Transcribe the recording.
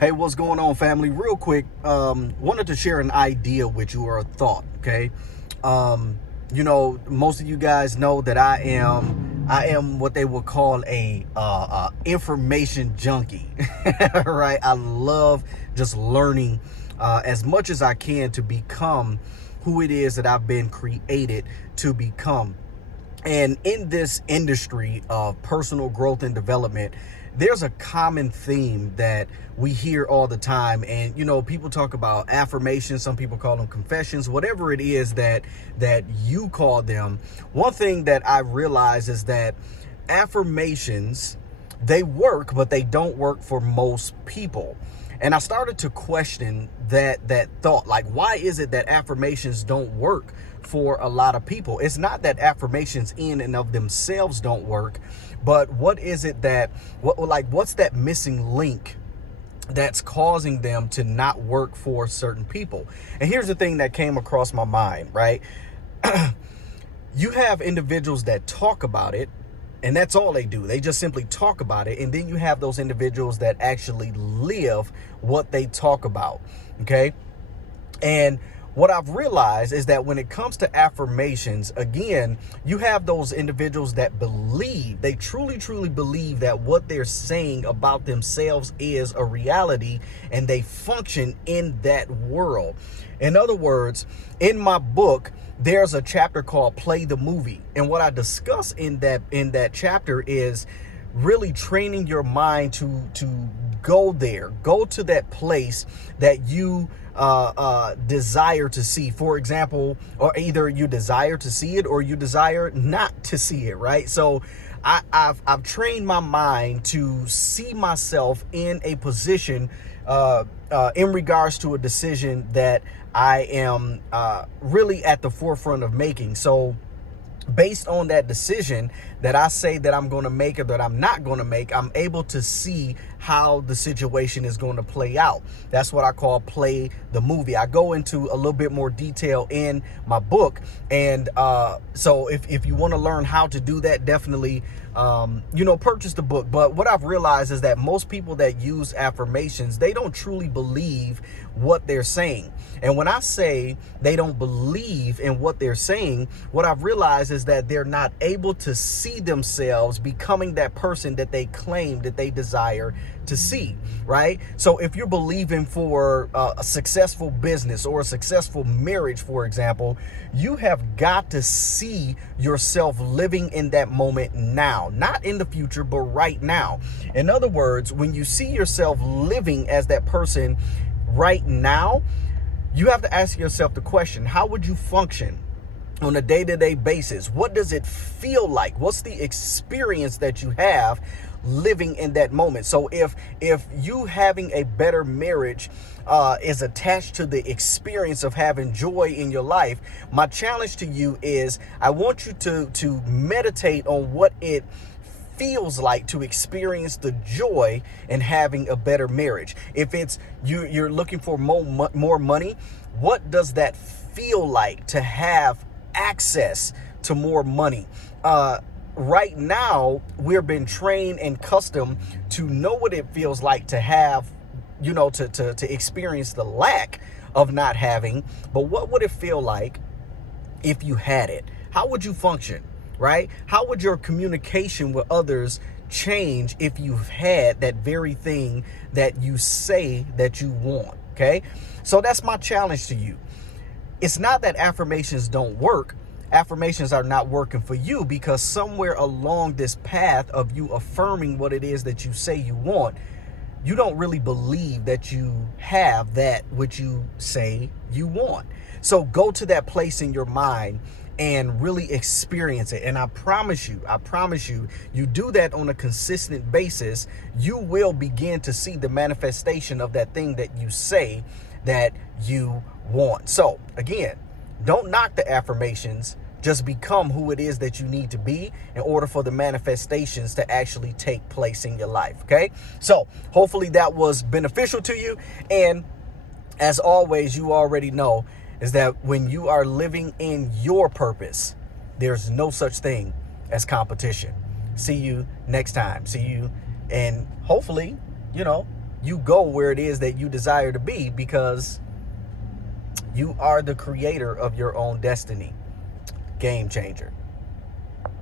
Hey, what's going on, family? Real quick, wanted to share an idea with you, or a thought. Okay, most of you guys know that I am what they would call a information junkie. Right? I love just learning as much as I can to become who it is that I've been created to become. And in this industry of personal growth and development, there's a common theme that we hear all the time. And, people talk about affirmations. Some people call them confessions, whatever it is that you call them. One thing that I realize is that affirmations, they work, but they don't work for most people. And I started to question that thought, like, why is it that affirmations don't work for a lot of people? It's not that affirmations in and of themselves don't work, but what is it what's that missing link that's causing them to not work for certain people? And here's the thing that came across my mind, right? You have individuals that talk about it, and that's all they do. They just simply talk about it. And then you have those individuals that actually live what they talk about. Okay. And what I've realized is that when it comes to affirmations, again, you have those individuals that believe, they truly, truly believe that what they're saying about themselves is a reality, and they function in that world. In other words, in my book, there's a chapter called Play the Movie. And what I discuss in that chapter is really training your mind to go to that place that you desire to see. For example, or either you desire to see it or you desire not to see it, right? So I've trained my mind to see myself in a position in regards to a decision that I am really at the forefront of making. So based on that decision that I say that I'm going to make or that I'm not going to make, I'm able to see how the situation is going to play out. That's what I call play the movie. I go into a little bit more detail in my book. And so if you want to learn how to do that, definitely, purchase the book. But what I've realized is that most people that use affirmations, they don't truly believe what they're saying. And when I say they don't believe in what they're saying, what I've realized is that they're not able to see themselves becoming that person that they claim that they desire to see, right? So if you're believing for a successful business or a successful marriage, for example, you have got to see yourself living in that moment now, not in the future, but right now. In other words, when you see yourself living as that person right now, you have to ask yourself the question, how would you function on a day-to-day basis? What does it feel like? What's the experience that you have living in that moment? So if you having a better marriage is attached to the experience of having joy in your life, my challenge to you is I want you to meditate on what it feels like to experience the joy in having a better marriage. If it's you're looking for more money, what does that feel like to have access to more money? Right now, we're been trained and accustomed to know what it feels like to have, to experience the lack of not having. But what would it feel like if you had it? How would you function? Right? How would your communication with others change if you've had that very thing that you say that you want? Okay. So that's my challenge to you. It's not that affirmations don't work. Affirmations are not working for you because somewhere along this path of you affirming what it is that you say you want, you don't really believe that you have that which you say you want. So go to that place in your mind and really experience it. And I promise you, you do that on a consistent basis, you will begin to see the manifestation of that thing that you say that you want. So again, don't knock the affirmations. Just become who it is that you need to be in order for the manifestations to actually take place in your life. Okay. So hopefully that was beneficial to you. And as always, you already know is that when you are living in your purpose, there's no such thing as competition. See you next time. See you. And hopefully, you go where it is that you desire to be, because you are the creator of your own destiny. Game changer.